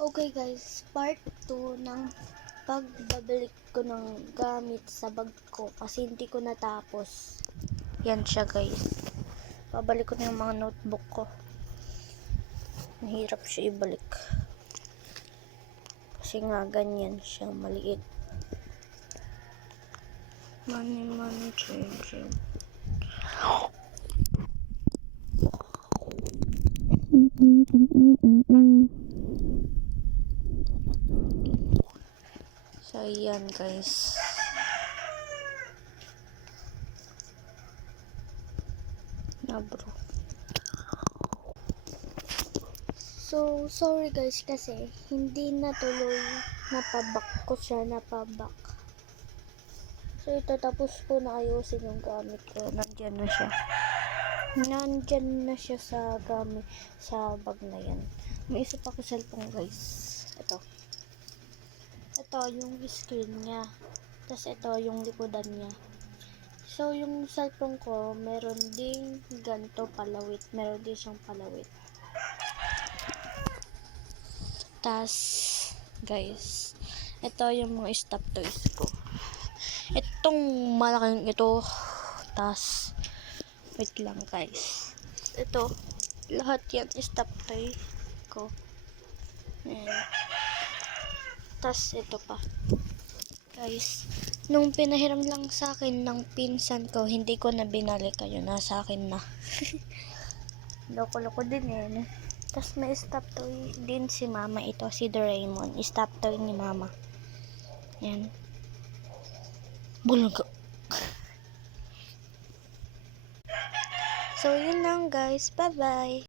Okay guys, part 2 ng pagbabalik ko ng gamit sa bag ko kasi hindi ko natapos. Yan siya guys. Babalik ko na yung mga notebook ko. Mahirap siya ibalik. Kasi nga ganyan siya, maliit. Money, change. So, yan guys. Na bro. So, sorry guys kasi hindi natuloy. Napabak ko siya, napabak. So, ito tapos ko na ayusin yung gamit ko. Nandyan na siya sa gamit, sa bag na yan. May isa pa ko cellphone guys. Ito yung screen niya. Tapos ito yung likodan niya. So yung cellphone ko meron ding ganto palawit. Meron din siyang palawit. Tapos guys, ito yung mga stop toys ko. Itong malaking ito. Tapos wait lang guys. Ito lahat yan stop toy ko. Ayan. Tas ito pa guys, nung pinahiram lang sa akin ng pinsan ko, hindi ko na binalik, kayo nasa akin na. Loko-loko din eh. Tas may stop toy din si mama, ito si Doraemon, stop toy ni mama. Yan, bulaga. So yun lang guys, bye bye.